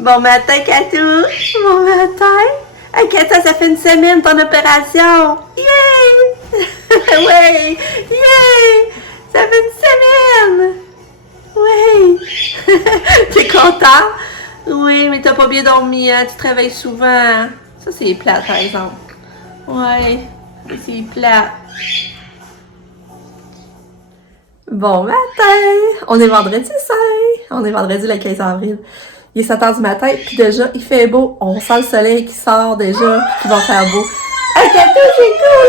Bon matin, Katou! Bon matin! Hey, Kata, ça fait une semaine ton opération! Yay! Oui! Yay! Ça fait une semaine! Oui! T'es content? Oui, mais t'as pas bien dormi, hein? Tu te réveilles souvent. Ça, c'est plate, par exemple. Ouais, c'est plate. Bon matin! On est vendredi 5! On est vendredi le 15 avril. Il est 7 h du matin, puis déjà, il fait beau. On sent le soleil qui sort déjà, puis qui va faire beau. Hey, Katou, c'est cool,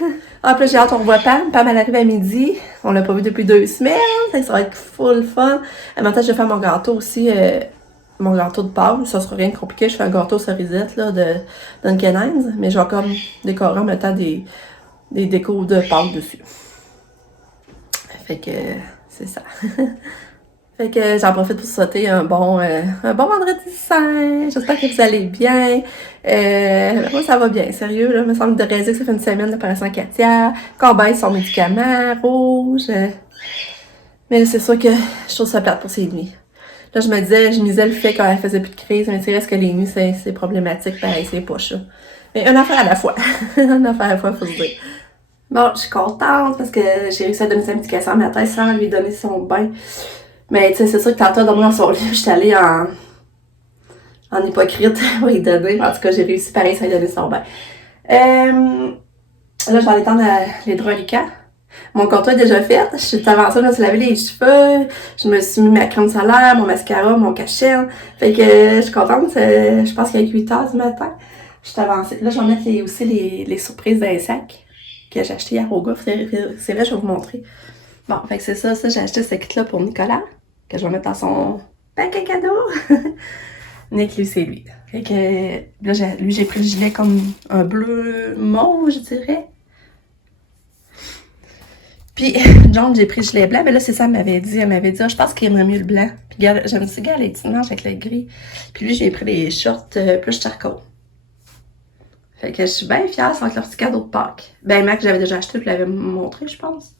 hein? Ah, puis là, j'ai hâte, on voit Pam. Pam, elle arrive à midi. On l'a pas vu depuis 2 semaines. Ça va être full fun. En même temps, je vais faire mon gâteau aussi, mon gâteau de Pâques. Ça sera rien de compliqué. Je fais un gâteau cerisette, là, de Dunkin' Hines. Mais je vais comme décorer en mettant des décos de Pâques dessus. Fait que, c'est ça. Fait que j'en profite pour sauter un bon vendredi saint. J'espère que vous allez bien. Moi, ça va bien, sérieux. Là, il me semble de réaliser que ça fait une semaine d'opération Katia. Corbeille, son médicament, rouge. Mais là, c'est sûr que je trouve ça plate pour ses nuits. Là, je misais le fait qu'elle faisait plus de crise, mais c'est reste que les nuits, c'est problématique. Pareil, c'est pas ça. Mais une affaire à la fois. Une affaire à la fois, faut se dire. Bon, je suis contente parce que j'ai réussi à donner sa médication à ma tête sans lui donner son bain. Mais tu sais, c'est sûr que tantôt, dormir dans son lit, je suis allée en hypocrite pour lui donner. En tout cas, j'ai réussi pareil sans lui donner son bain. Là, je vais aller tendre l'hydrolica. Mon contour est déjà fait. Je suis avancée, je me suis lavé les cheveux. Je me suis mis ma crème solaire, mon mascara, mon cachet. Fait que je suis contente. Je pense qu'il est 8 h du matin. Je suis avancée. Là, je vais mettre aussi les surprises dans les sacs que j'ai acheté hier au gars. C'est vrai, je vais vous montrer. Bon, fait que c'est ça. J'ai acheté ce kit-là pour Nicolas, que je vais mettre dans son paquet cadeau. Nick, lui, c'est lui. Fait que là, j'ai pris le gilet comme un bleu mauve, je dirais. Puis, John, j'ai pris le gilet blanc, mais là, c'est ça, elle m'avait dit, je pense qu'il aimerait mieux le blanc. Puis, j'aime ça, les petites manches avec le gris. Puis lui, j'ai pris les shorts plus charcoal. Fait que je suis bien fière, c'est leur petit cadeau de Pâques. Ben, Mac, j'avais déjà acheté, je l'avais montré, je pense.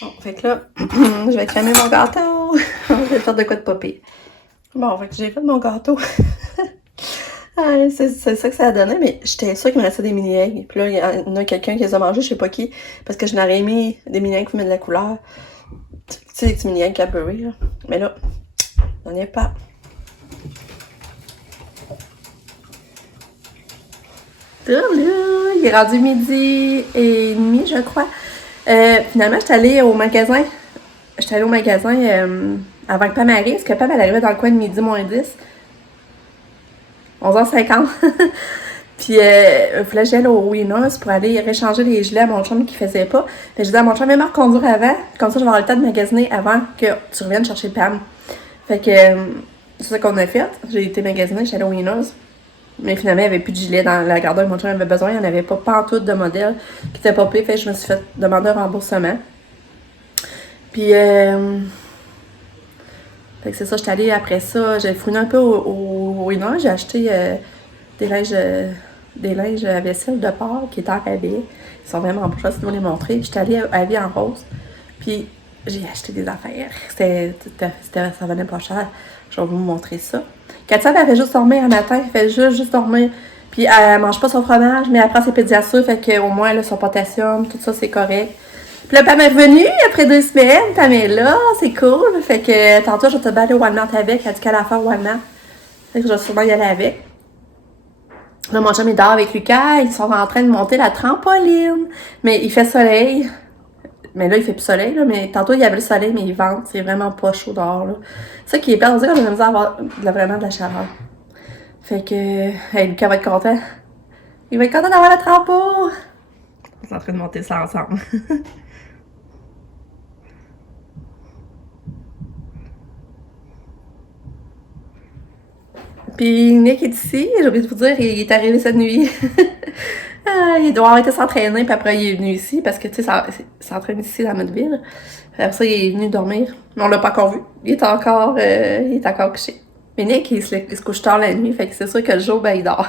Bon, fait que là, je vais cramer mon gâteau. Je vais faire de quoi de popper. Bon, fait que j'ai fait mon gâteau. C'est ça que ça a donné, mais j'étais sûre qu'il me restait des mini-eggs. Puis là, il y en a quelqu'un qui les a mangés, je sais pas qui, parce que je n'aurais mis des mini-eggs qui mettent de la couleur. Tu sais, des petits mini-eggs Cadbury, là. Mais là, on n'y est pas. Il est rendu 12h30, je crois. Finalement, j'étais allée au magasin. Avant que Pam arrive, parce que Pam, elle arrivait dans le coin de midi moins 10. 11h50. Puis, il fallait que j'aille au Winners pour aller réchanger les gilets à mon chum qui faisait pas. Fait que j'ai dit à mon chum, viens me reconduire avant. Comme ça, je vais avoir le temps de magasiner avant que tu reviennes chercher Pam. Fait que, c'est ça qu'on a fait. J'ai été magasiner, j'étais allée au Winners. Mais finalement, il n'y avait plus de gilet dans la garde-robe. Mon chum avait besoin. Il n'y en avait pas pantoute de modèle qui était popé. Fait que je me suis fait demander un remboursement. Puis, fait que c'est ça, j'étais allée après ça. J'ai fouiné un peu au Winners. J'ai acheté des linges à vaisselle de porc qui étaient en rabais. Ils sont vraiment beaux, je vais vous les montrer. J'étais allée à Vie en rose. Puis, j'ai acheté des affaires. Ça venait pas cher. Je vais vous montrer ça. Katia, elle fait juste dormir un matin. Elle fait juste dormir. Puis, elle mange pas son fromage, mais elle prend ses pédiatres. Fait qu'au moins, là, son potassium, tout ça, c'est correct. Puis là, Pam est revenue après 2 semaines. Pam est là, c'est cool. Fait que tantôt, je vais te aller au Walmart avec. Elle a dit qu'elle allait faire au Walmart. Fait que je vais sûrement y aller avec. Là, mon chum, il dort avec Lucas. Ils sont en train de monter la trampoline. Mais il fait soleil. Mais là, il fait plus soleil, là. Mais tantôt, il y avait le soleil, mais il vente. C'est vraiment pas chaud dehors, là. C'est ça qui est pire. On dirait qu'on a besoin d'avoir vraiment de la chaleur. Fait que, hey, Lucas va être content. Il va être content d'avoir le trampo. On est en train de monter ça ensemble. Puis Nick est ici, j'ai oublié de vous dire, il est arrivé cette nuit. Il doit avoir été s'entraîner, puis après il est venu ici, parce que tu sais, s'entraîne ici dans notre ville. Après ça, il est venu dormir. Mais on l'a pas encore vu. Il est encore couché. Mais Nick, il se couche tard la nuit, fait que c'est sûr que le jour, ben, il dort.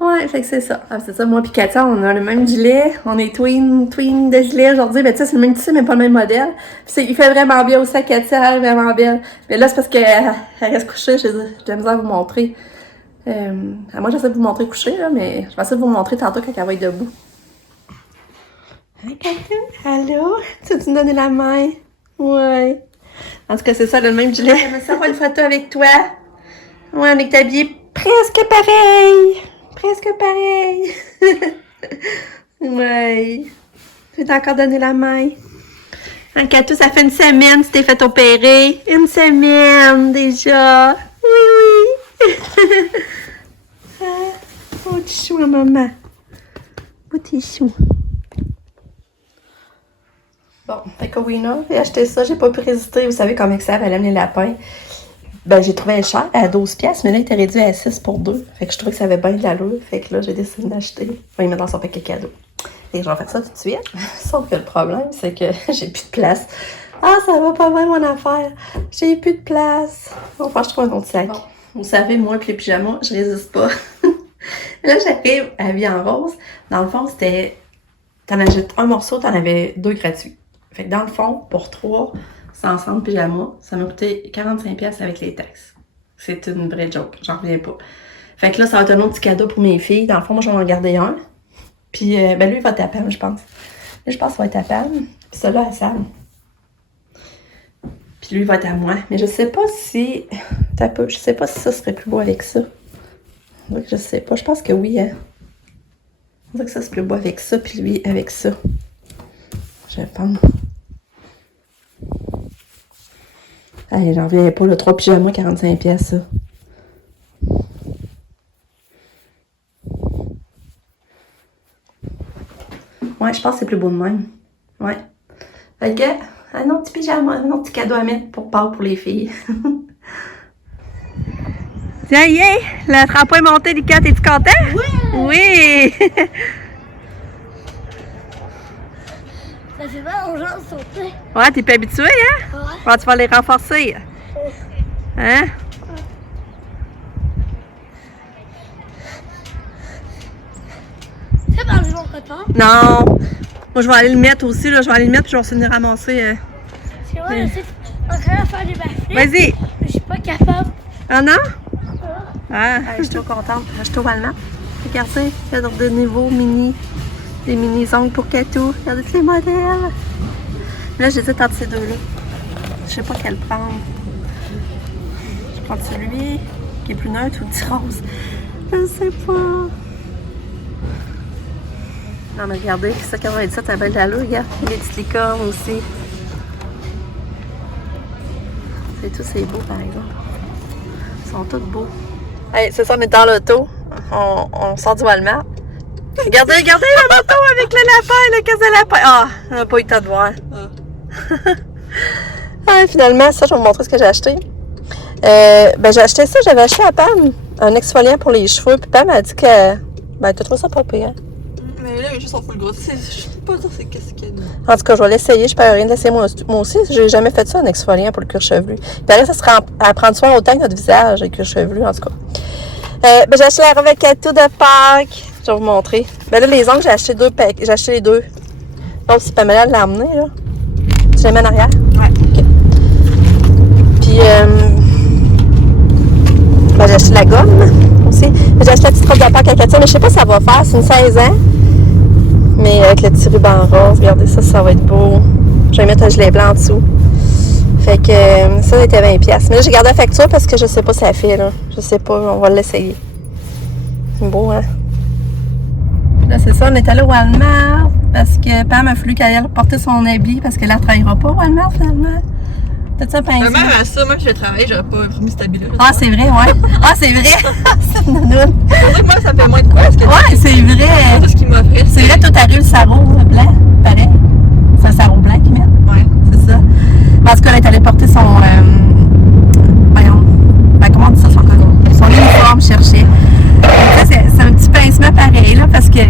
Ouais, fait que c'est ça. Ah, c'est ça, moi pis Katia, on a le même gilet. On est twin de gilet aujourd'hui. Ben, tu sais, c'est le même tissu, mais pas le même modèle. Puis il fait vraiment bien aussi à Katia, elle est vraiment belle. Mais là, c'est parce qu'elle reste couchée, j'ai de la misère à vous montrer. Moi, j'essaie de vous montrer couchée, là, mais je vais essayer de vous montrer tantôt quand elle va être debout. Hi, Katia. Allô? Tu veux me donner la main? Ouais. En tout cas, c'est ça, le même gilet. J'aimerais ça avoir une photo avec toi. Ouais, on est habillés presque pareil. Presque pareil. Ouais. Tu veux encore donner la main? Hein, Katou, ça fait une semaine que tu t'es fait opérer. Une semaine déjà. Oui, oui. Oh, petit chou à maman. Oh, petit chou. Bon, fait que Wina, j'ai acheté ça. J'ai pas pu résister. Vous savez comment ça, elle aime les lapins. Ben, j'ai trouvé cher à 12$, mais là, il était réduit à 6 pour 2. Fait que je trouvais que ça avait bien de l'allure. Fait que là, j'ai décidé d'acheter. Je vais y mettre dans son paquet cadeau. Et je vais faire ça tout de suite. Sauf que le problème, c'est que j'ai plus de place. Ah, ça va pas bien, mon affaire. J'ai plus de place. Bon, faut que je trouve un autre sac. Bon, vous savez, moi, puis les pyjamas, je résiste pas. Là, j'arrive habillée en rose. Dans le fond, c'était... T'en achètes un morceau, t'en avais 2 gratuits. Fait que dans le fond, pour 3... C'est ensemble pyjama, ça m'a coûté 45$ avec les taxes. C'est une vraie joke, j'en reviens pas. Fait que là, ça va être un autre petit cadeau pour mes filles. Dans le fond, moi, je vais en garder un. Puis, ben lui, il va être à Pam, je pense. Là, je pense qu'il va être à Pam. Puis celui-là, à Sam. Puis lui, il va être à moi. Mais je sais pas si... Je sais pas si ça serait plus beau avec ça. Donc, je sais pas. Je pense que oui, hein. On dirait que ça, c'est plus beau avec ça, puis lui, avec ça. Je vais prendre... Allez, j'en reviens pas, le 3 pyjamas, 45$, ça. Ouais, je pense que c'est plus beau de même. Ouais. Fait que, un autre petit pyjama, un autre petit cadeau à mettre pour Pâques pour les filles. Tiens, yeah! Le tremplin est monté, Lucas, es-tu content? Oui! Oui! Ça fait mal aux gens de sauter. Ouais, t'es pas habitué, hein? Ouais. Ouais, tu vas les renforcer. Hein? C'est pas le bon coton. Non! Moi, je vais aller le mettre aussi, là. Je vais aller le mettre puis je vais venir ramasser. Parce que moi, je sais encore faire des backflips. Vas-y! Mais je suis pas capable. Ah non? Ah! Je suis trop contente. Je suis au Walmart. Regardez, il y a des niveaux mini. Des mini ongles pour Katou. Regardez tous les modèles. Là, j'hésite entre ces deux-là. Je sais pas quel prendre. Je prends celui qui est plus neutre ou le petit rose. Je sais pas. Non, mais regardez, ça 97, ça a bien de l'allure, regarde. Les petites licornes aussi. C'est tout, c'est beau, par exemple. Ils sont tous beaux. Hey, c'est ça, on est dans l'auto. On sort du Walmart. Regardez la moto avec le lapin, le casse de lapin. Ah, on n'a pas eu le temps de voir. Ah, finalement, ça, je vais vous montrer ce que j'ai acheté. Ben, j'ai acheté ça, j'avais acheté à Pam un exfoliant pour les cheveux. Puis Pam a dit que. Ben, t'as trouvé ça pas pire, hein? Mais là, les cheveux sont full gros. Je sais pas dire c'est qu'est-ce qu'il y a dedans. En tout cas, je vais l'essayer. Je perds rien de l'essayer moi aussi. J'ai jamais fait ça, un exfoliant pour le cuir chevelu. Il paraît que ça serait à prendre soin autant que notre visage, le cuir chevelu, en tout cas. Ben, j'ai acheté la robe Katou de Pâques. Je vais vous montrer. Ben là, les ongles, j'ai acheté les deux. Donc, si Pamela l'a amené, là. Tu les mets en arrière? Ouais. OK. Puis, ben, j'ai acheté la gomme aussi. J'ai acheté la petite robe de Pâques à Katia, mais je sais pas si ça va faire. C'est une 16 ans. Mais avec le petit ruban rose, regardez ça, ça va être beau. Je vais mettre un gilet blanc en dessous. Fait que ça était 20$. Mais là, j'ai gardé la facture parce que je sais pas si ça fait, là. Je sais pas, on va l'essayer. C'est beau, hein? Là, c'est ça, on est allé au Walmart parce que Pam a fallu qu'elle aille porter son habit parce qu'elle ne travaillera pas au Walmart, finalement. T'as ça pince? Même à ça, moi, que je travaille, j'aurais pas pris cet habit-là. Ah, c'est vrai, ouais. Ah, c'est vrai. C'est une nounoune. C'est vrai que moi, ça fait moins de quoi? Parce que Ouais, c'est vrai. tout ce qu'ils m'offraient. C'est vrai, toi, t'as eu le sarrau blanc, pareil. C'est un sarrau blanc qu'ils mettent. Ouais. C'est ça. Parce qu'elle est allée porter son. Voyons. Ben, comment on dit ça, son uniforme chercher. C'est un petit pincement pareil, là, parce que.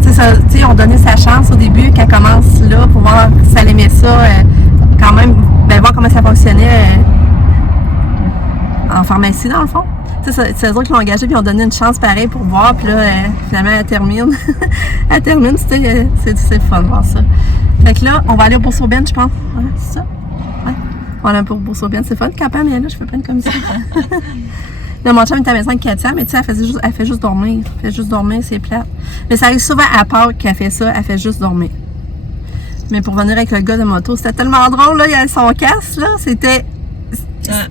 Tu sais, on donnait sa chance au début, qu'elle commence là, pour voir si elle aimait ça, quand même, ben, voir comment ça fonctionnait en pharmacie, dans le fond. Tu sais, c'est eux autres qui l'ont engagée, puis ils ont donné une chance pareille pour voir, puis là, finalement, elle termine. Elle termine, c'est le fun de voir ça. Fait que là, on va aller au Bourse-Urbaine, je pense. Ouais, c'est ça? Ouais. On va aller au Bourse-Urbaine. C'est fun, quand même, mais là, je fais plein de commissions. Là, mon chum est à la maison avec Katia, mais tu sais, elle fait juste dormir. Elle fait juste dormir, c'est plate. Mais ça arrive souvent à Pâques qu'elle fait ça, elle fait juste dormir. Mais pour venir avec le gars de moto, c'était tellement drôle, là, il y a son casque, là, c'était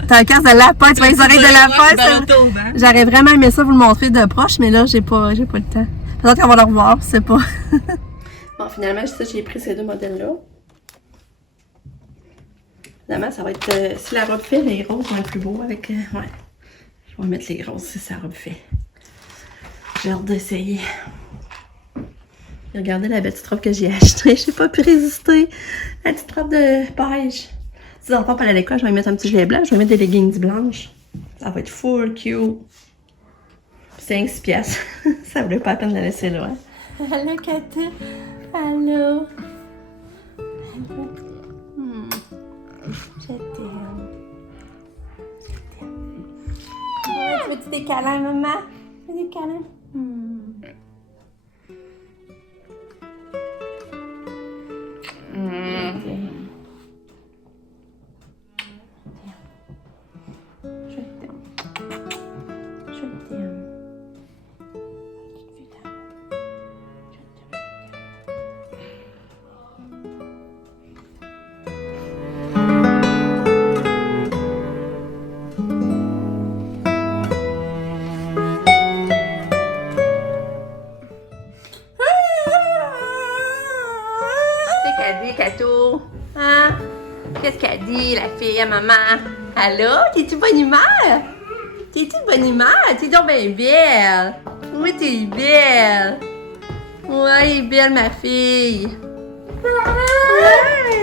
un casque de lapin, tu vois les oreilles de lapin. J'aurais vraiment aimé ça vous le montrer de proche, mais là, j'ai pas le temps. Peut-être qu'on va le revoir, je sais pas. Bon, finalement, j'ai pris ces deux modèles-là. Finalement, ça va être, si la robe fait, les roses vont être plus beaux avec, ouais. Je vais mettre les roses si sa robe fait. J'ai hâte d'essayer. Regardez la petite robe que j'ai achetée. J'ai pas pu résister. La petite robe de beige. Si les enfants parlent à l'école, je vais mettre un petit gilet blanc. Je vais mettre des leggings blanches. Ça va être full cute. C'est 5 piastres. Ça valait pas la peine de la laisser là. Hein? Allô, Katia. Allô. Je t'aime. Tu veux-tu des câlins, maman? Tu veux des câlins? Je t'aime. Je t'aime. Cadeau. Hein? Qu'est-ce qu'elle dit, la fille à maman? Allô? T'es-tu bonne humeur? T'es-tu bonne humeur? T'es donc bien belle. Oui, t'es belle. Ouais, elle est belle, ma fille. Ouais.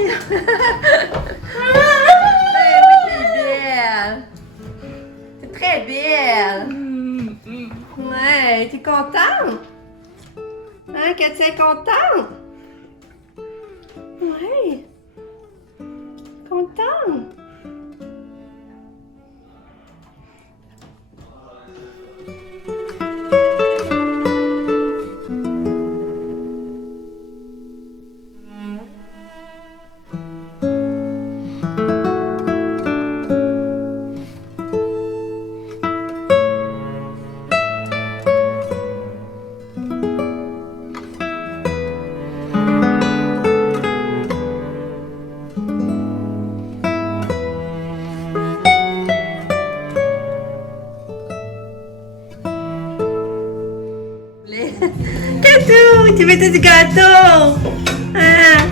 Oui, t'es belle. T'es très belle. Ouais, t'es contente? Hein, Katia est contente? Ouais. Content. Tu mettais du gâteau! Ah.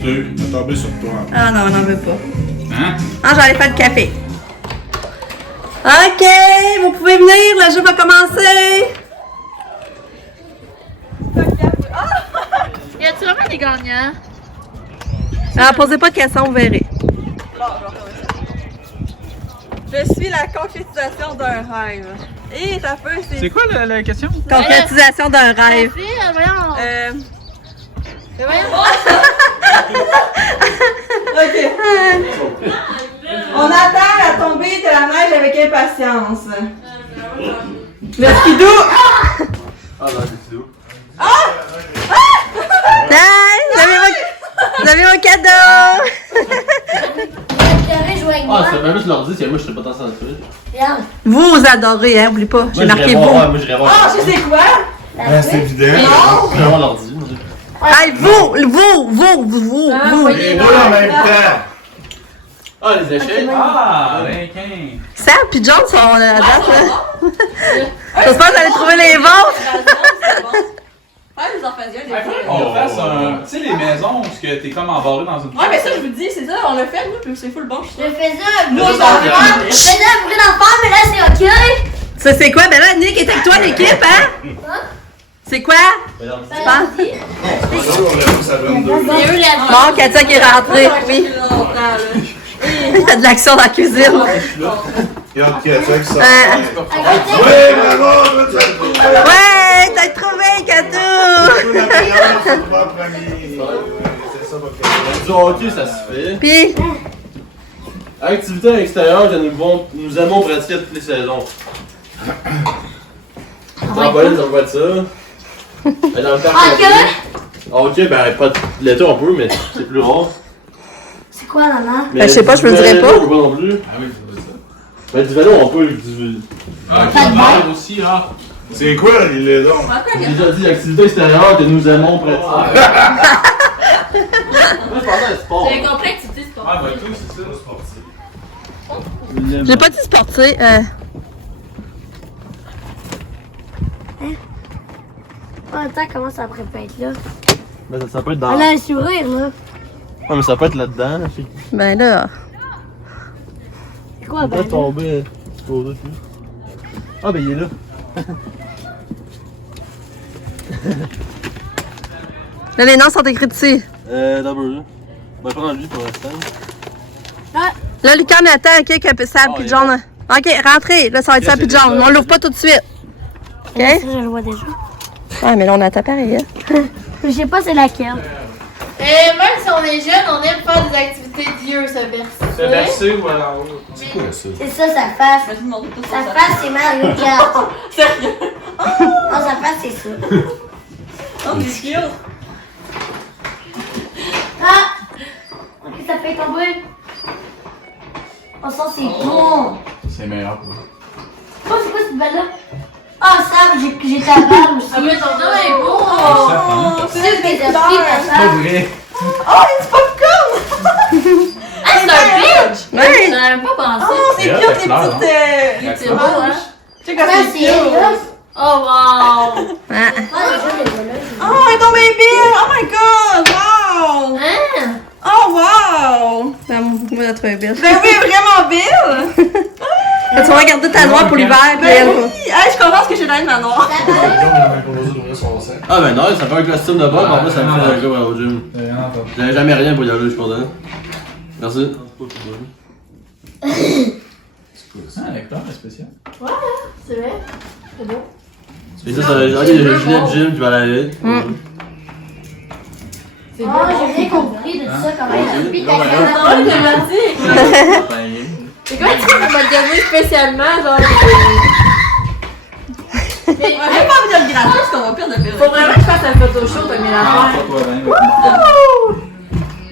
Tu vas tomber sur toi. Ah non, on n'en veut pas. Hein? Ah, j'allais faire de café. Ok, vous pouvez venir, le jeu va commencer. Y a-tu vraiment des gagnants? Ah, posez pas de questions, vous verrez. Je suis la concrétisation d'un rêve. Et ça peut, C'est quoi la question? Concrétisation d'un rêve. Voyons! Voyons! Ok. On attend la tombée de la neige avec impatience. Le skidoo! Ah, non, c'est Tidou. Vous avez vos cadeaux! Ah, c'est même juste l'ordi, c'est moi je serais pas dans ça. Regarde. Vous adorez, hein, oubliez pas. J'ai marqué vous. Moi j'irais voir. Ah, je sais quoi? C'est évident. Je vais voir l'ordi. Hey, vous! Les deux en même temps. Ah, les échecs. Ah, Lincoln. Sam pis John sont à la date, là. J'espère que vous allez trouver les vôtres. Ouais, vous en faisiez un des Ouais, fois. on fasse un. Tu sais, les maisons où t'es comme embarré dans une. Ouais, mais ça, je vous dis, c'est ça, on l'a fait, nous, puis c'est full bon, je Je suis faisais un bruit Moi, d'enfant. Je faisais un bruit d'enfant, mais là c'est ok. Ça, c'est quoi? Ben là, Nick est avec toi, l'équipe, hein? C'est quoi? Ben, penses? Ça donne deux. c'est eux la Bon, Katia qui est rentrée, oui. Il y a de l'action dans la cuisine. Regarde Katia qui sort. Ouais, Ouais, bravo! ouais, t'as trouvé, Katou! La meilleure, c'est pas premier. C'est ça, votre Katia. Du hockey, ça se fait. Puis, Activité à l'extérieur que nous aimons pratiquer toutes les saisons. Trampoline, ça va être ça. Elle est dans le parc. Ok, ben pas l'été on peut, mais c'est plus rare. C'est quoi, maman? Ben, je sais pas, je me le dirais pas. On peut pas non plus. Ah oui, c'est ça. Ben du vélo on peut. Du... Ah, il y aussi, là. C'est quoi les lézards? J'ai déjà dit activité extérieure que nous aimons pratiquer. Moi je pensais à sport. J'ai compris que c'était sport. Ah, ben tout, c'est ça, sportif. J'ai pas dit sportif. Oh, attends, comment ça pourrait pas être là? Ben ça peut être dans. Elle a un sourire, là. Ouais, mais ça peut être là-dedans. Là, Ben là. C'est quoi, il ben peut là? tomber. Ah ben il est là. Là, les noms sont écrits dessus. D'abord là. Ben prends lui pour l'instant. Là, Lucas, on attend, ok, que ça Oh, puis il est John. Ok, rentrez. Là, ça va être ça puis John. On l'ouvre pas tout de suite. Ok? Ça, je le vois déjà. Ouais, mais là, on attend pareil, hein. Je sais pas c'est laquelle. Et même si on est jeune, on aime faire des activités d'yeux, ça verse. C'est versé ou alors? C'est quoi ça? C'est ça, sa face. Sa face, c'est Mario Kart. Sérieux? Non, sa face, c'est ça. Oh, c'est cute. Ah! Ok, ça fait tomber. Oh, ça, c'est bon. C'est meilleur pour vous. Oh, c'est quoi cette balle-là? Ah, ça, j'ai ta balle aussi. Ah, mais ton dos est beau! C'est sûr que t'es pris ta Pas balle. vrai. Oh, du popcorn! Ah, c'est un pitch! Oui. J'en avais pas pensé. Oh, c'est C'est cute, hot, les c'est clair, petites. C'est beau, hein? Tu sais quand Ça, c'est c'est elle, là. cute. Oh, wow! Ouais. Ah, déjà, les voleuses. Oh, elle est tombée belle! Oh my god! Wow! Hein? Oh, wow! Moi, la trouvé belle. Ben oui, elle est vraiment belle! Tu vas regarder ta noire pour l'hiver, puis Ben elle. oui! Hey, je comprends ce que j'ai dans ma noire. John m'a proposé d'ouvrir son sein. Ah ben non, ça fait un costume de bob, en plus ça me fait un gars au gym. J'ai rien entendu. J'avais jamais rien pour y aller, je suis content. Merci. Ah, un lecteur est spécial. C'est vrai? C'est beau. Et ça, ok, j'ai le gilet de gym qui va aller. C'est Oh, beau. j'ai rien compris de ça, comment il a pris ta Ah, caméra. c'est gentil! C'est quoi, tu vas te gagner spécialement, genre. Mais J'ai pas envie de le gratter parce qu'on va perdre de faut vraiment que je fasse un photo show de mes Ah, affaires. pas toi, ben.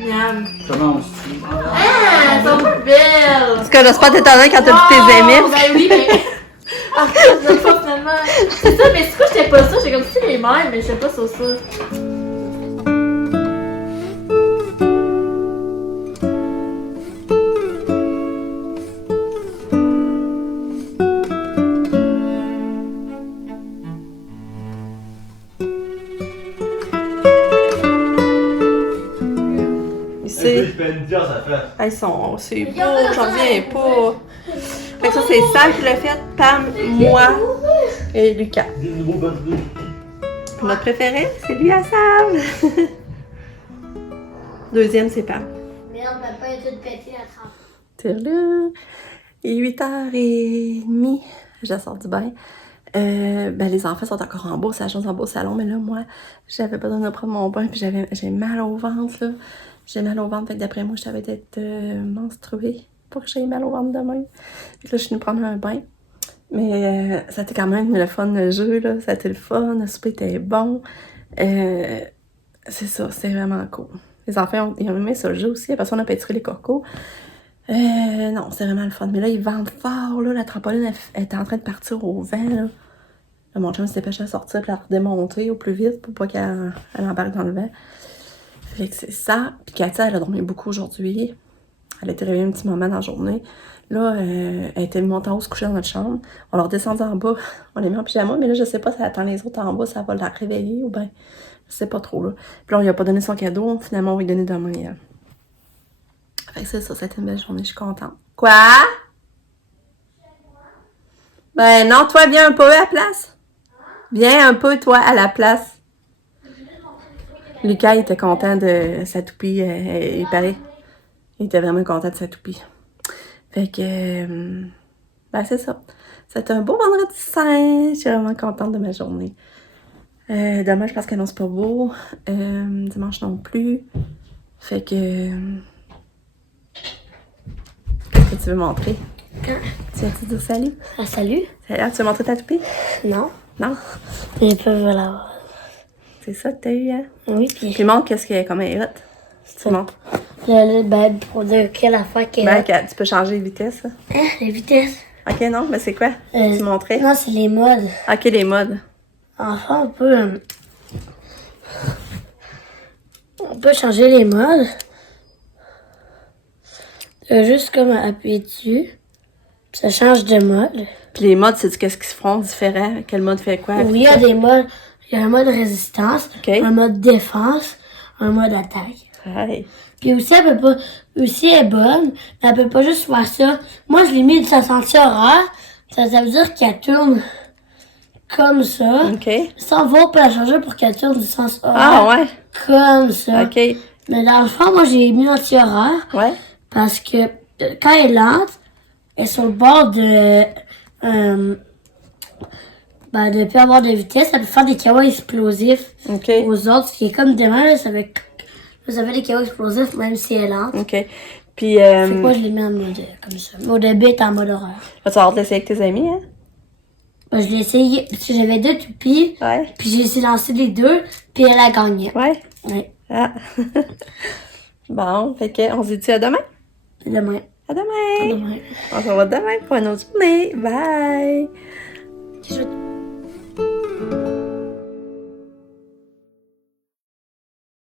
Miam. Comment on se tue? Ah, elles sont pas belles! Parce que le spot étonnant quand t'as tous tes Wow, amis. Ben oui, mais. Ah, je sais pas finalement. C'est ça, mais c'est quoi, j'étais pas sûre. J'étais comme si les mêmes, mais j'étais pas sûre. C'est. Ils sont. C'est beau, j'en reviens pas. Fait que ça, c'est Sam qui l'a fait, Pam, moi et Lucas. Notre préféré, c'est lui à Sam. Deuxième, c'est Pam. Merde, papa est toute pétée à 30. T'es là. Il est 8h30. Je la sors du bain. Ben, les enfants sont encore en bas, ça change en beau salon, mais là, moi, j'avais besoin de prendre mon bain, puis j'ai mal au ventre, là. J'ai mal au ventre, fait que d'après moi, je savais être menstruée pour que j'aie mal au ventre demain. Puis là, je suis venue prendre un bain. Mais ça a été quand même le fun, le jeu, là. Ça a été le fun, le souper était bon. C'est ça, c'était vraiment cool. Les enfants, ils ont aimé ça, le jeu aussi, parce qu'on a pétré les cocos. Non, c'était vraiment le fun. Mais là, ils vendent fort, là. La trampoline, elle est en train de partir au vent, là. Là, mon chum s'est dépêché à sortir puis la redémonter au plus vite pour pas qu'elle embarque dans le vent. Fait que c'est ça. Puis Katia, elle a dormi beaucoup aujourd'hui. Elle a été réveillée un petit moment dans la journée. Là, elle était montée en haut se coucher dans notre chambre. On l'a redescendu en bas. On l'a mis en pyjama, mais là, je sais pas si elle attend les autres en bas, ça va la réveiller ou bien. Je sais pas trop, là. Puis là, on lui a pas donné son cadeau. Finalement, on va lui donner demain. Fait que c'est ça, c'était une belle journée, je suis contente. Quoi? Ben non, toi, viens un peu à la place. Viens un peu, toi, à la place. Lucas, il était content de sa toupie, il paraît. Il était vraiment content de sa toupie. Fait que, ben c'est ça. C'était un beau vendredi saint. Je suis vraiment contente de ma journée. Demain, je pense qu'elle n'annonce pas beau. Dimanche non plus. Fait que... tu veux montrer? Quand? Tu viens-tu dire salut? Ah, salut? Ah, tu veux montrer ta toupie? Non. Non? Ils peuvent l'avoir. C'est ça que t'as eu, hein? Oui, puis Puis montre qu'est-ce qu'il y a comme un hot. Tu montres. ben, pour dire quelle affaire qu'elle Ben, tu peux changer les vitesses. Hein? les vitesses. Ok, non, mais c'est quoi? Tu montrais? Non, c'est les modes. Ok, les modes. Enfin, on peut changer les modes. Juste comme appuyer dessus. Puis ça change de mode. Puis les modes, c'est qu'est-ce qui se font différent? Quel mode fait quoi? Oui, il y a des modes. Il y a un mode résistance, Ok. un mode défense, un mode attaque. Hey. Puis aussi, elle peut pas, aussi elle est bonne, mais elle peut pas juste faire ça. Moi, je l'ai mis de sa sortie horaire. Ça veut dire qu'elle tourne comme ça. Ok. Ça, on va pas la changer pour qu'elle tourne du sens horaire. Ah, ouais. Comme ça. Ok. Mais dans le fond, moi, j'ai mis anti-horaire Ouais. parce que quand elle est lente, elle est sur le bord de plus avoir de vitesse, elle peut faire des chaos explosifs Ok. aux autres, ce qui est comme demain, là, ça fait des chaos explosifs même si elle est lente. Ok. Puis, Fait que moi, je l'ai mis en mode comme ça. Au début, elle est en mode horaire. vas-tu avoir de l'essayer avec tes amis, hein? Ben, je l'ai essayé parce que j'avais 2 toupies, Ouais. puis j'ai essayé de lancer les 2, puis elle a gagné. Ouais. Ouais, Ah. Bon, fait que, on se dit à demain? c'est demain. À demain! Demain. On se revoit demain pour une autre journée. Bye! Je